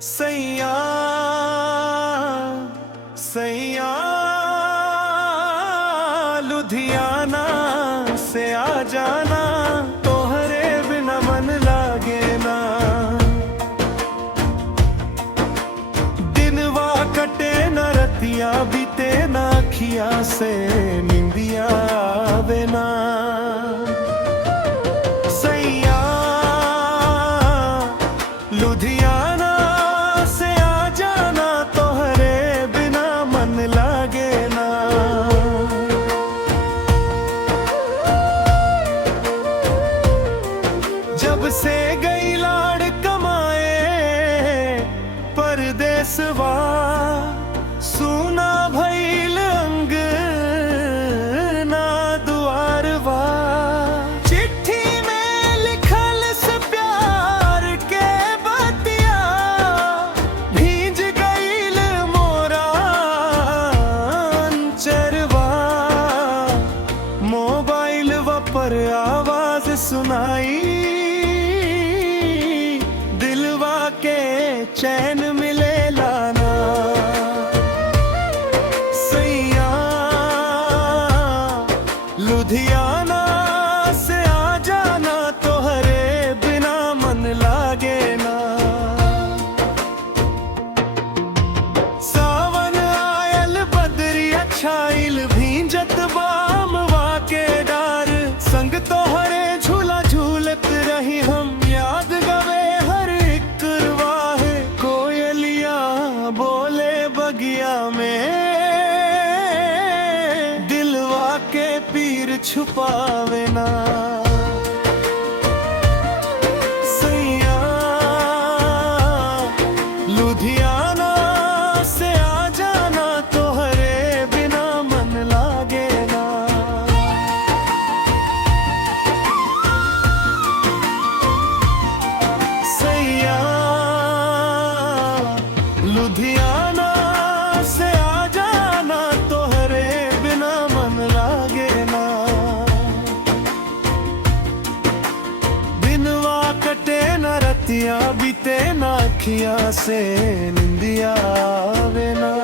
सैया सैया लुधियाना से आ जाना, तोहरे बिना मन लागे ना। दिनवा कटे न रतिया बीते ना, अखिया से निंदिया आवे ना। सैया लुधियाना से आ जाना, तोहरे बिना मन लागे ना। जब से गई लाड़ कमाए परदेसवा, सुना भइल अंग ना दुआरवा। चिट्ठी में लिखल से प्यार के बतिया, भीज गईल मोरा अंचरवा। मोबाइल पर आवाज सुनाई, दिलवा के चैन मिले लाना। सैया लुधियाना से आ जाना, तोहरे बिना मन लागे ना। सावन आयल बदरिया छाइल, भींजत बामवा के डार। संग तोहरे झूला झूलत रही हम, याद गवे हर एक वाहे। कोयलिया बोले बगिया में, दिलवा के पीर छुपावे ना। सैया लुधियाना से आ जाना, तोहरे बिना मन लागे ना। सैया लुधियाना से आ जाना, तोहरे बिना मन लागे ना। दिनवा कटे न रतिया बीते ना, अखिया से निंदिया आवे ना।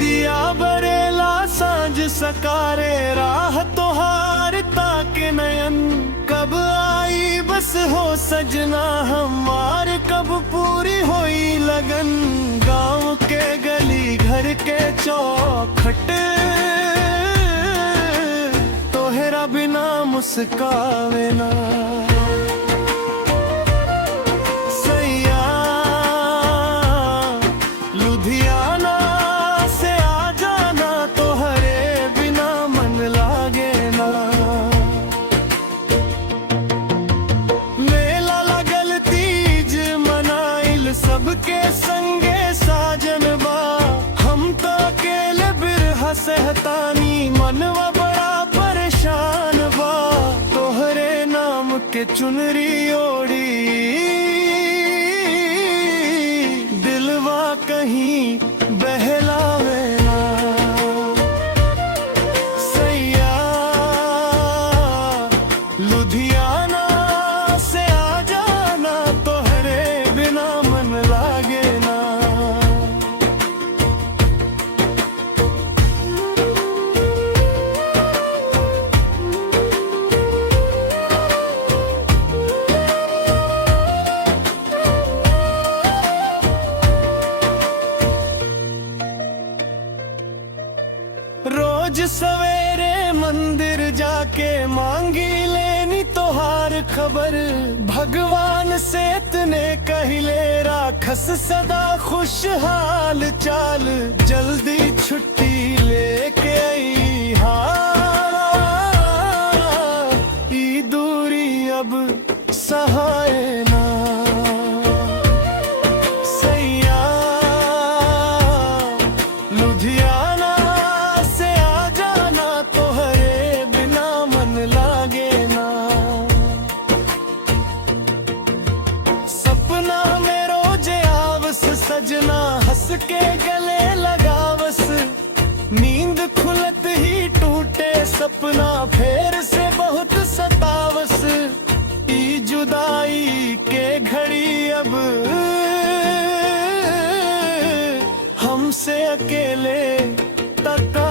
दिया बरेला सांझ सकारे, राह तोहार ताके नयन। कब आई बस हो सजना हमार, कब पूरी होई लगन। गाँव के गली घर के चौखट, तोहरा बिना मुस्कावे ना। सैया लुधियाना से आ जाना, तोहरे बिना मन लागे ना। मेला लगल तीज मनाइल, सबके संगे साजन बा। हम तो अकेले बिरहा सहतानी, मनवा बड़ा परेशान बा। तोहरे नाम के चुनरी ओढ़ी, दिलवा कहीं बहलावे ना। सैया लुधियाना से आ जाना, तोहरे बिना मन लागे ना। रोज सवेरे मंदिर जाके मांगी लेनी तोहार खबर। भगवान से तने कहले राखस सदा खुशहाल चाल। जल्दी छुट्टी लेके आई हाँ, ई दूरी अब सहाय ना। सैया लुधियाना से आ जाना, तोहरे बिना मन लागे ना। सपना में रोज आवस सजना, हंस के गले लगावस। नींद खुलत ही टूटे सपना, फेर से बहुत सतावस। ई जुदाई के घड़ी तुमसे अकेले तक